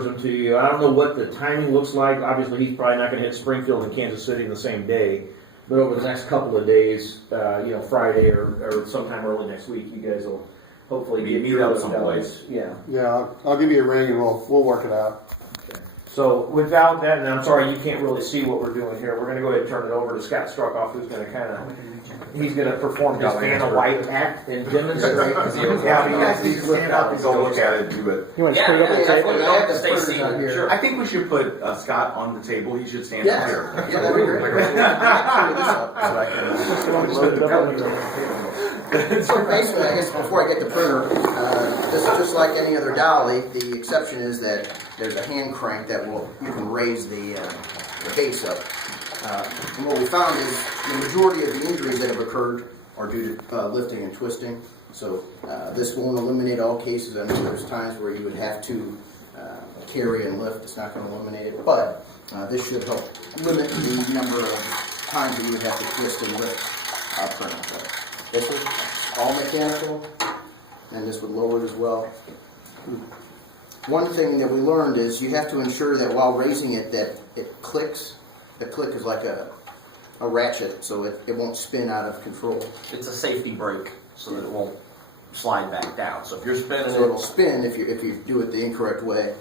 Them to you. I don't know what the timing looks like. Obviously, he's probably not going to hit Springfield and Kansas City in the same day. But over the next couple of days, Friday or sometime early next week, you guys will hopefully meet up someplace. Yeah. Yeah, I'll give you a ring and we'll work it out. Okay. So without that, and I'm sorry you can't really see what we're doing here. We're going to go ahead and turn it over to Scott Struckoff, who's going to he's going to perform his Vanna White act and demonstrate. You guys need to stand up and go look at it, do it. You want to put it up on the table? I have the printers out here. Sure. I think we should put Scott on the table. He should stand up here. Yeah, that'd be great. So basically, I guess before I get the printer, this is just like any other dolly. The exception is that there's a hand crank that you can raise the base up. And what we found is the majority of the injuries that have occurred are due to lifting and twisting. So this won't eliminate all cases. I know there's times where you would have to carry and lift. It's not going to eliminate it, but this should help limit the number of times that you would have to twist and lift our printer. So this is all mechanical, and this would lower it as well. One thing that we learned is you have to ensure that while raising it that it clicks. The click is like a ratchet, so it won't spin out of control. It's a safety brake, so that it won't slide back down. So if you're spinning So it'll spin if you do it the incorrect way.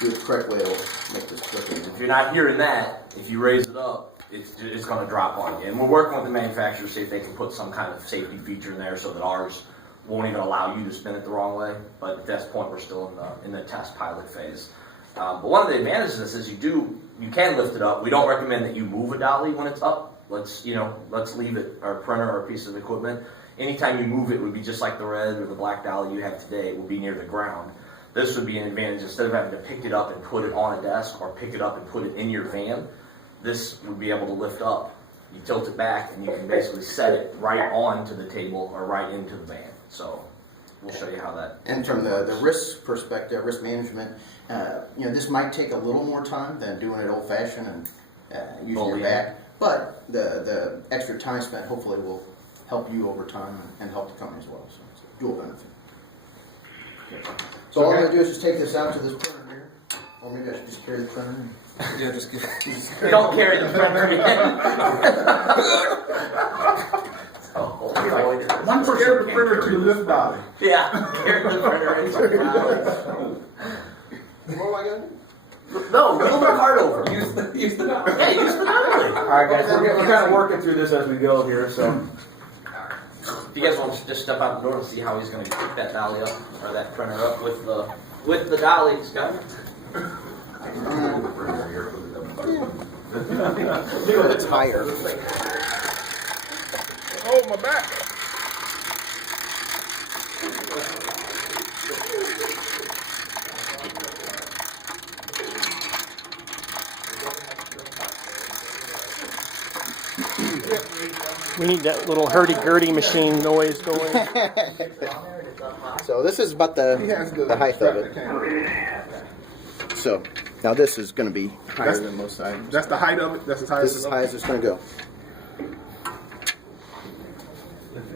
Do it the correct way, it'll make this click. If you're not hearing that, if you raise it up, it's going to drop on you. And we're working with the manufacturer to see if they can put some kind of safety feature in there so that ours won't even allow you to spin it the wrong way. But at this point, we're still in the test pilot phase. But one of the advantages of this is you can lift it up. We don't recommend that you move a dolly when it's up. Let's leave it, our printer or a piece of equipment. Anytime you move it would be just like the red or the black dolly you have today. It will be near the ground. This would be an advantage. Instead of having to pick it up and put it on a desk or pick it up and put it in your van, this would be able to lift up. You tilt it back and you can basically set it right onto the table or right into the van. So we'll show you how that. And from the risk perspective, risk management, this might take a little more time than doing it old-fashioned and using your back. But the extra time spent hopefully will help you over time and help the company as well. So it's a dual benefit. Okay. So all I'm going to do is just take this out to this printer here. Or maybe I should just carry the printer. Yeah, just Don't carry the printer in. One for the printer to lift dolly. Yeah, carry the printer in. What am I going to do? No, wheel the cart over. use the Yeah, use the dolly. All right, guys, we're kind of working through this as we go here. So, If you guys want to just step out the door and see how he's going to pick that dolly up or that printer up with the dolly, Scott. It's higher. Oh, my back. We need that little hurdy-gurdy machine noise going. So this is about the height of it. So now this is going to be higher than most items. That's the height of it? That's as high This is as high as it's going to go.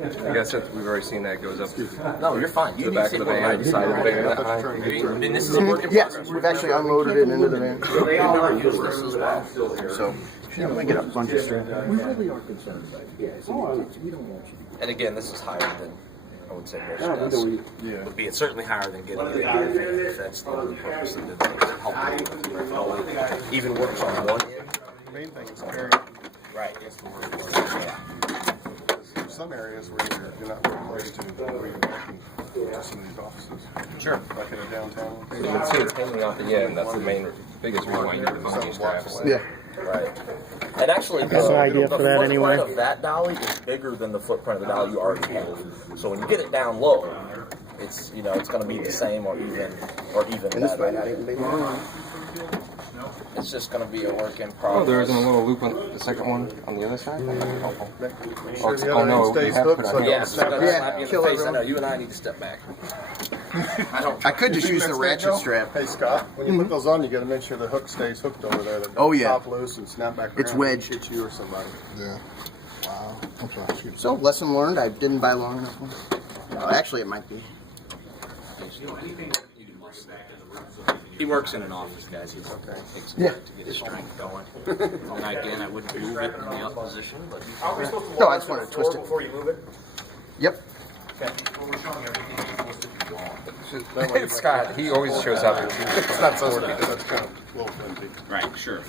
I guess we've already seen that goes up No, you're fine. to the back of the van, the side of the van that high. And this is a work in Yes, progress. we've actually unloaded it into the van. They all use this as well. So let me get a bunch of strap. We really are concerned about you guys. We don't want you to. And again, this is higher than I would say most desks would be. It's certainly higher than getting it out of it, if that's the only purpose of it, to help you with your flowing. Even works on one end. The main thing is carrying. Right. Yeah. There's some areas where you're not very close to where you're working in some of these offices. Sure. Like in a downtown. You can see it's hanging off the end. That's the biggest reason why you use straps. Yeah. Right. And actually, That's an idea for that anyway. The footprint of that dolly is bigger than the footprint of the dolly you already have. So when you get it down low, it's it's going to be the same or even And this might not even be long. It's just going to be a work in Oh, progress. there isn't a little loop on the second one on the other side? That might be helpful. Make sure the other end stays have to hooked put so it you Yeah, don't it's snap going to it. slap you in kill the face. I everyone. know you and I need to step back. I could just use the That ratchet snap, strap. Hey Scott, when you put those on, you got to make sure the hook stays hooked over there. That Oh, yeah. Pop loose and snap back around. It's wedged. Hit you or somebody. Yeah. Wow. I'm sorry. Shoot. So lesson learned. I didn't buy long enough one. Actually, it might be. anything that you can bring back in the room so they can He works in an office, guys. He's takes Yeah. to get his strength going. And again, I wouldn't move it in the up position, but How are we supposed to No, I lower just this wanted to floor twist it. before you move it? Yep. Okay. Well, we're showing everything that's supposed to be gone. Scott, he always shows up. It's not supposed to be. That's kind of a little flimsy. right, sure.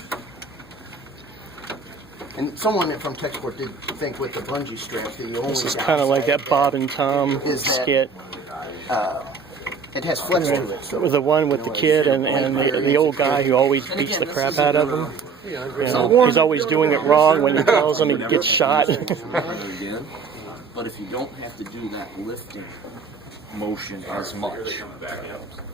And someone from tech support did think with the bungee strap, the only This is kind of like that Bob and Tom Is that- skit. it has flex to it. So With the one with the kid and the old guy who always beats the crap out of him. You know, he's always doing it wrong. When he tells him, he gets shot. Again, but if you don't have to do that lifting motion as much,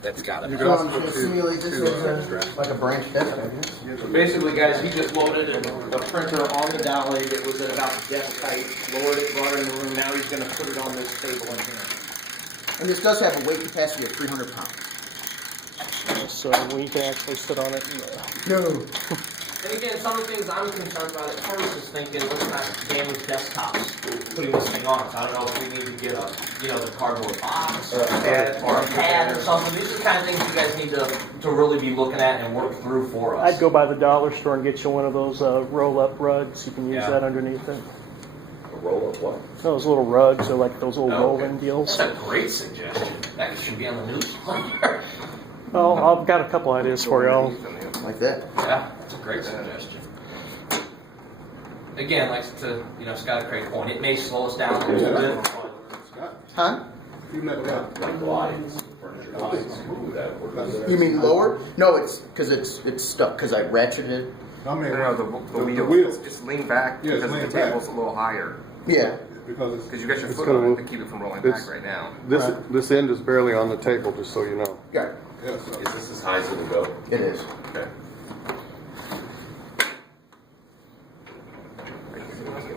that's got to be. So I'm going to simulate this as like a branch desk, I guess. Basically, guys, he just loaded a printer on the dolly that was at about desk height, lowered it, brought it in the room. Now he's going to put it on this table in here. And this does have a weight capacity of 300 pounds. So we can actually sit on it. No. And again, some of the things I'm concerned about at first is thinking, let's not damage desktops putting this thing on. So I don't know if we need to get the cardboard box or a pad or something. These are the kind of things you guys need to really be looking at and work through for us. I'd go by the dollar store and get you one of those roll-up rugs. You can use that underneath it. A roll of what? Those little rugs are like those old Okay. rolling deals. That's a great suggestion. That should be on the news somewhere. Oh, I've got a couple ideas for y'all. Like that. Yeah, that's a great suggestion. Again, like to Scott Craig point, it may slow us down a little bit, but Scott, Huh? you met that. Like glides, furniture glides. Ooh, that works. You mean lower? No, it's because it's stuck because I ratcheted. I mean, No, the the wheels. Just lean back Yeah, it's because the lean back. table's a little higher. Yeah. because Because you got your it's foot gonna on it move. to keep it from rolling It's- back right now. This end is barely on the table, just so you know. Got it. Yeah, so Is this as high as it'll go? It is. Okay.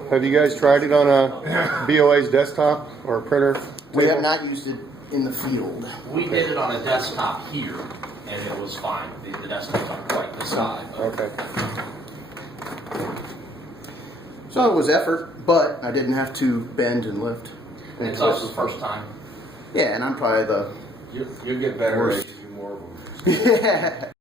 have you guys tried it on a BOA's desktop or a printer? We have table? not used it in the field. we did it on a desktop here, and it was fine. The desktop's not quite the size. But Okay. So it was effort, but I didn't have to bend and lift. And it's also the first time. Yeah, and I'm probably the You'll get better Worst. as you do more of them. yeah.